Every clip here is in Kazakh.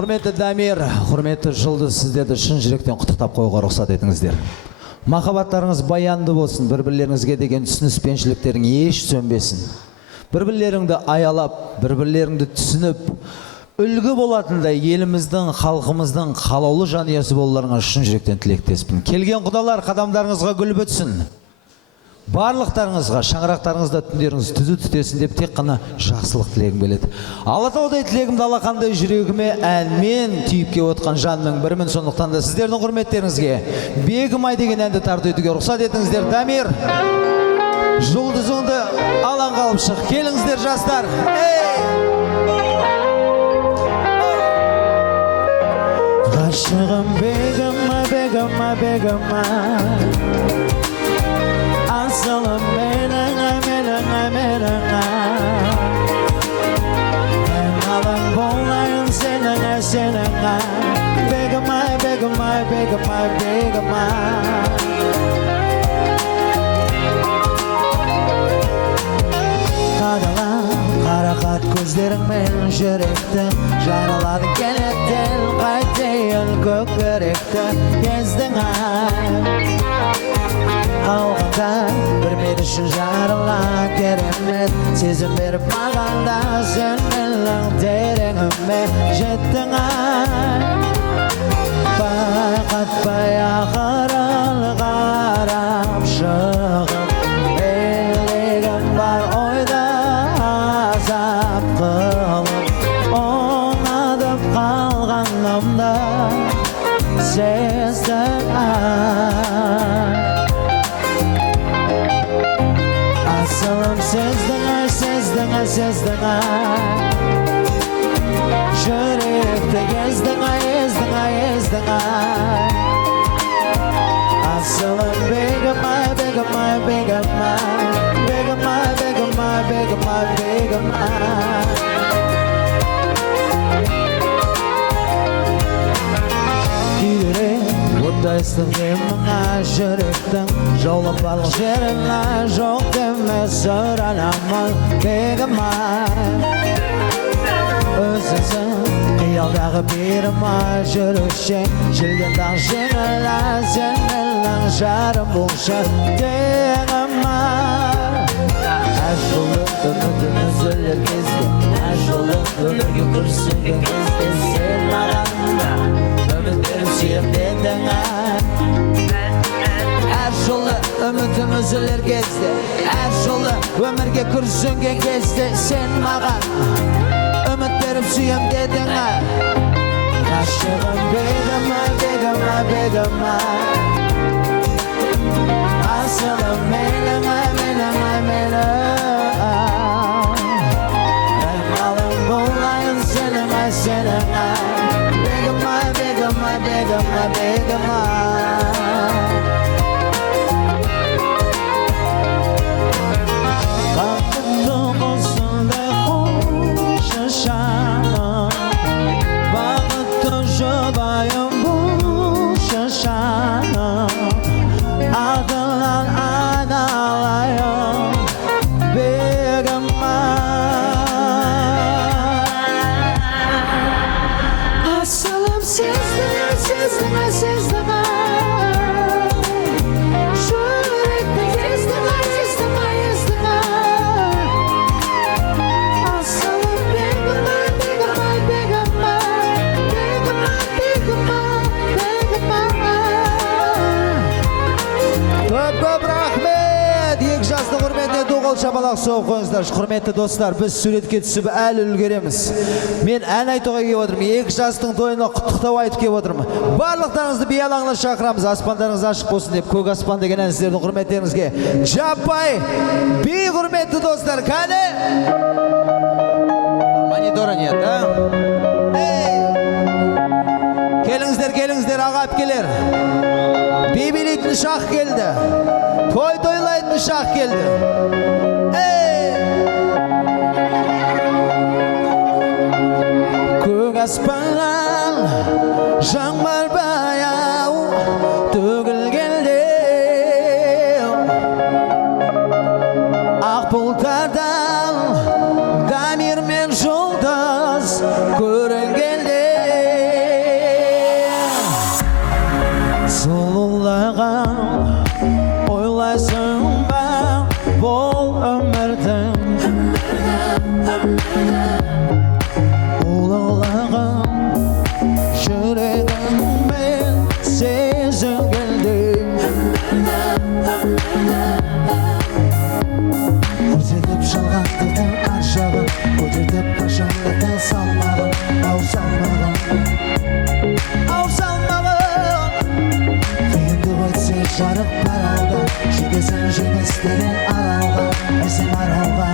Құрметті Дамир, құрметті Жұлдыз, сіздерді шын жүректен құттықтап қоюға рұқсат етіңіздер. Махаббаттарыңыз баянды болсын, бір-бірлеріңізге деген түсініспеншіліктерің еш сөнбесін. Бір-бірлеріңді аялап, бір-бірлеріңді түсініп, үлгі болатындай еліміздің, халқымыздың қалаулы жанұясы болуларыңа шын жүректен тілектеспін. Келген құдалар қадамдарыңызға гүл бітсін. Барлықтарыңызға, шаңырақтарыңызда түндеріңіз түзу түтесін деп тек қана жақсылық тілегім келеді. Алатаудай тілегімді алақандай жүрегіме әнмен түйіп кеп отқан жанның бірімін, сондықтан да сіздердің құрметтеріңізге Бегімай деген әнді тарту етуге рұқсат етіңіздер. Дамир, жұлдызыңды алаңға алып шық. Келіңіздер жастар. Ғашығым Бегімай, Бегімай, Бегімай, asılım menenga, menenga, menenga. En alın boğulayım senenga, senenga. Bégimay, Bégimay, Bégimay, Bégimay. Qadalan, qarakat gözleringmen yürekte, jaraladın kenettel, qaytayın kökkerekte, gezdin ay. Қалғанда бір мен үшін жарыла керемет сезім беріп мағанда сен менің тереңіме жеттің ай байқатпай ақырын қарап шығып елегім бар ойда азап қылып оңадып қалғанымда сездің ай asılım sezdin ay, sezdin ay, sezdin ay. Yürekte gezdin ay, ezdin ay, ezdin ay. Asılım Bégimay, Bégimay, Bégimay. Bégimay, Bégimay, Bégimay, Bégimay. Бұндайсың еміңа жүректің жолы барлық жеріңа жоқ демес сұранамын Бегімай өзіңсің қиялдағы берімай жүруші желден жеңіл сен менің жарым болшы теңімай әр жолы үмітім үзілер кезде әр жолы өмірге күрсінген кезде сен маған үміттерім сүйем дедің әр жолы үмітім үзілер кезде әр жолы өмірге күрсінген кезде сен маған үміттерім сүйем дедің ғашығым Бегімай, Бегімай, Бегімай асылым менің менің менің алың болайын сенің сенің Bégimay, Bégimay, Bégimay, Bégimay. Baqıtlı olsun de hoş yaşamam, baqıtlı jubayım bu yaşamam. Adından analayım Bégimay. Asılım sezdin, sezdin, sezdin yürekte gezdin, gezdin, gezdin asılım Bégimay, Bégimay, Bégimay. Bégimay, Bégimay, Bégimay. Көп рахмет. Екі жастың құрметіне доғал шапалақ соғып қойыңыздар. Құрметті достар, біз суретке түсіп әлі үлгереміз. Мен ән айтуға келіп отырмын. Екі жастың тойына құттықтау айтып келіп отырмын. Барлықтарыңызды би алаңына шақырамыз. Аспандарыңыз ашық болсын деп, көк аспан деген ән сіздердің құрметтеріңізге жаппай би, құрметті достар. Кәне? Монитора нет, да? Келіңіздер, келіңіздер, аға әпкелер. Би билейтін шақ келді. Той тойлайтын шақ келді. Көк аспаннан жаңбыр баяу төгілгенде ақ бұлттардан Дамир мен Жұлдыз көрінгенде Ұлылығым жүрегіммен сезінгендей көрсетіп жалғақтықтың ар жағын көтертіп қашанлықтың салмағын ау салмағын қиындық өтсе жарық бар алда жетесің жеңіс деген аралға сен аралға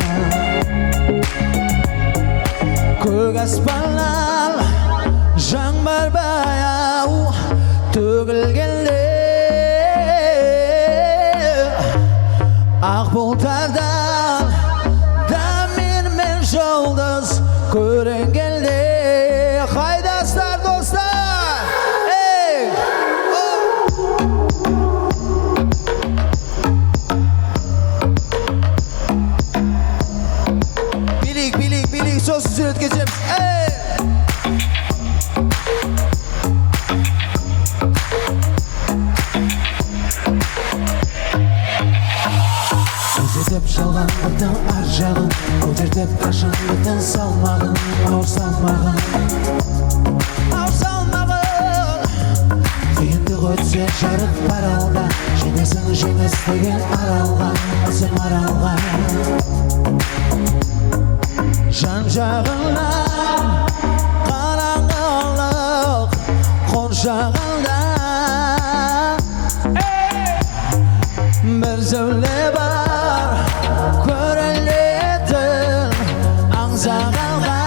көк аспаннан жаңбыр баяу төгілгенде ақ бұлттардан дамир мен жұлдыз көрінгенде қайдасыздар достар билик сосын суретке түсеміз көзетіп жалғандықтың ар жағын көтертіп қашанлықтың салмағын ауыр салмағын қиындық өтсе жарық бар алда жетесің жеңіс деген аралға сен аралға жан жағыңнан қараңғылық қоршағанда бір сәуле бар көрінетін аңсағанға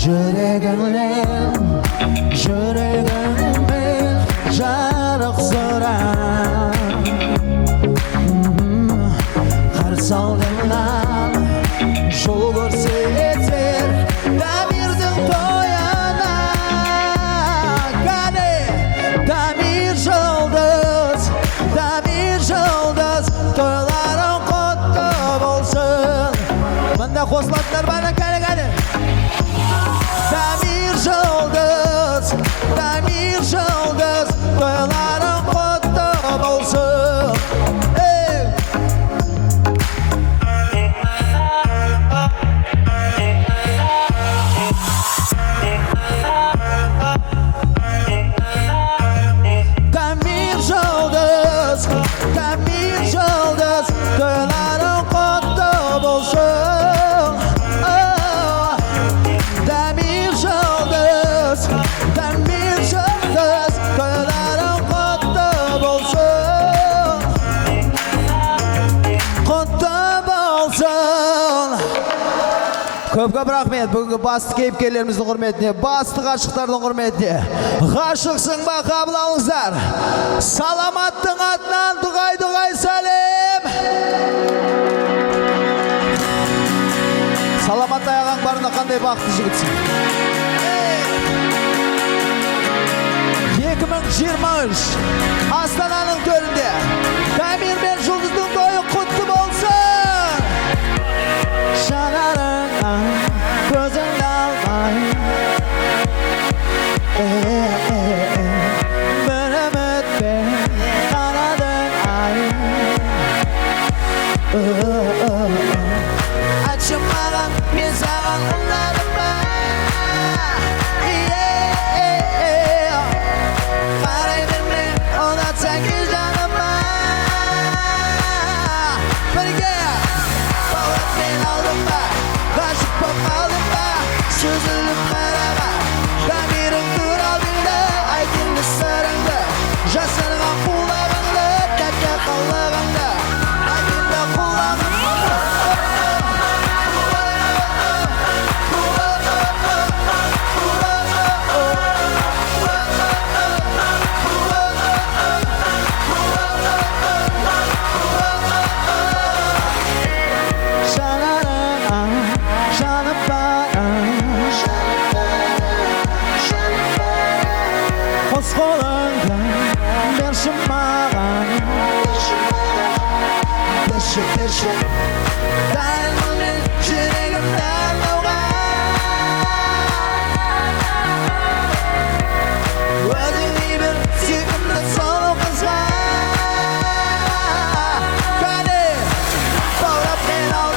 жүрегіңмен жарық сұрап қарсы алдыңнан жол көрсетер дамирдің тойына кәне дамир жұлдыз тойларың құтты болсын мында қосылатындар бар кәне дамир жұлдыз тойларың құтты болсын дамир жұлдыз тойларың құтты болсын дамир жұлдыз тойларың құтты болсын көп рахмет бүгінгі басты кейіпкерлеріміздің құрметіне басты ғашықтардың құрметіне ғашықсың ба қабыл алыңыздар саламаттың атынан дұғай сәлем саламат аяғаң барына қандай бақытты жігітсің 2023 Астананың төрінде Дамир мен Жұлдыздың тойы құтты болсын жанарыңнан көзіңді алмай бір үмітпен қарадың ай айтшы маған мен саған ұнадым ба қарай берме ұнатсаң кел жаныма бірге бауырмен алдым ба ғашық боп қалдым ба сөзіліп қарама Дамирің туралыңды айт енді сырыңды жасырған құлағыңды тәтті қылығыңды айт енді құлағыңды қос қолыңды берші маған берші дайынмын мен жүрегімді арнауға өзіңе бір сүйкімді сұлу қызға кәне баурап мен ал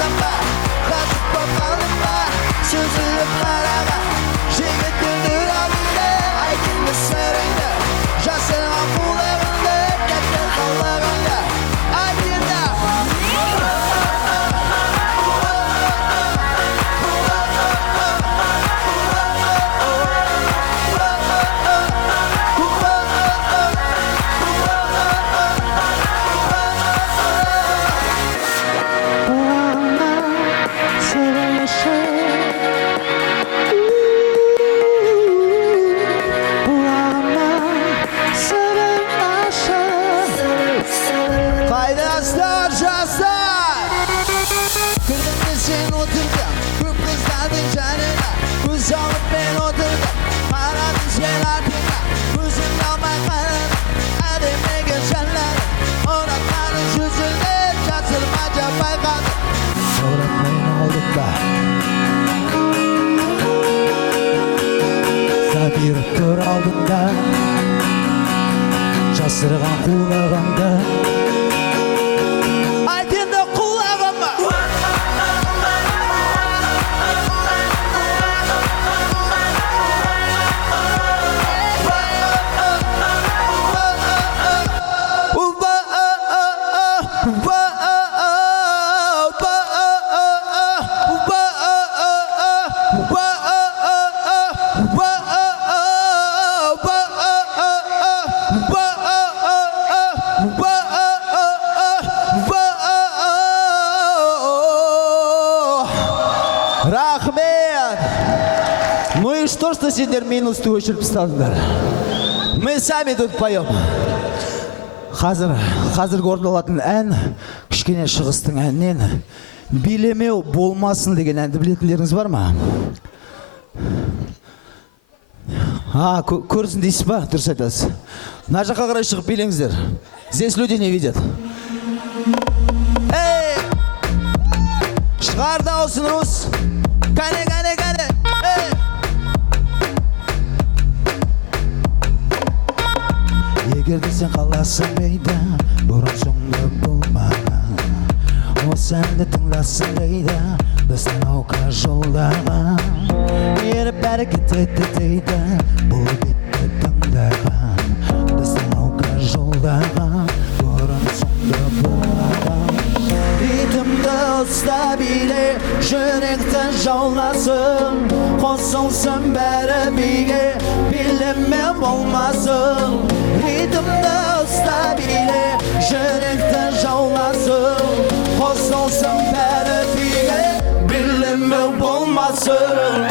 ben oturdum Köp kızların canına Göz alıp ben oturdum Kara dizgen ardında Gözüm yalmay karın Ademegen canları Oratmanın yüzünde Çatılmaca baykadım Oratmayın olduk da Sabir kör aldında Жасырған құлағымда Айт енді құлағыма Рахмет! Ну и что сендер минусты өшіріп тастадыңдар? Мы сами тут поем. Қазіргі орындалатын ән кішкене шығыстың әнінен билемеу болмасын деген әнді білетіндеріңіз бар ма? Көрсін дейсіз ба? Дұрыс айтасыз. Мына жаққа қарай шығып билеңіздер. Здесь люди не видят. Эй! Шығар дауысын Рус! Кәне! Эй! Егер де сен қаласың дейді бұрын соңды болмаған осы әнді тыңдасың дейді біздің ауқа жолдаған еріп әрекет етті дейді бұл бетті тыңдаған біздің ауқа жолдаған бұрын соңды болмаған ритмді ұстап биле жүректі жауласын қосылсын бәрі биге билеме болмасын ритмді ұстап биле жүректі жауласын қосылсын бәрі биге билеме болмасын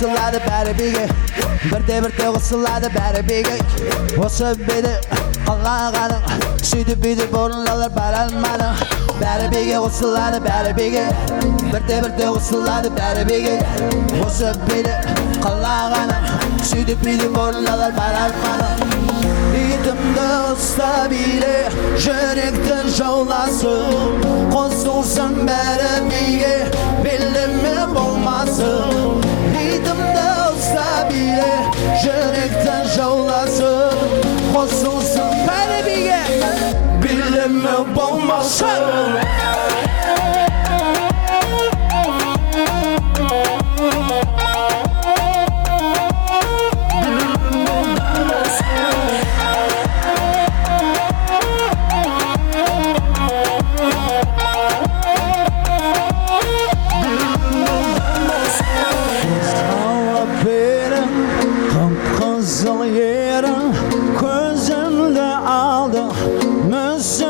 Qısılады бәрі биге бірте қысылады бәрі биге осы беді қалағаның сөйтіп орындалар бара алмадың бәрі биге қысылады бәрі биге бірте қысылады бәрі биге осы беді қалағаның сөйтіп орындалар бара алмадың ритмді ұстап биле жүректі жауласын қосылсын бәрі биге билеме болмасын ритмді ұстап биле жүректі жауласын қосылсын бәрі биге билеме болмасын Көзімді алды мүсін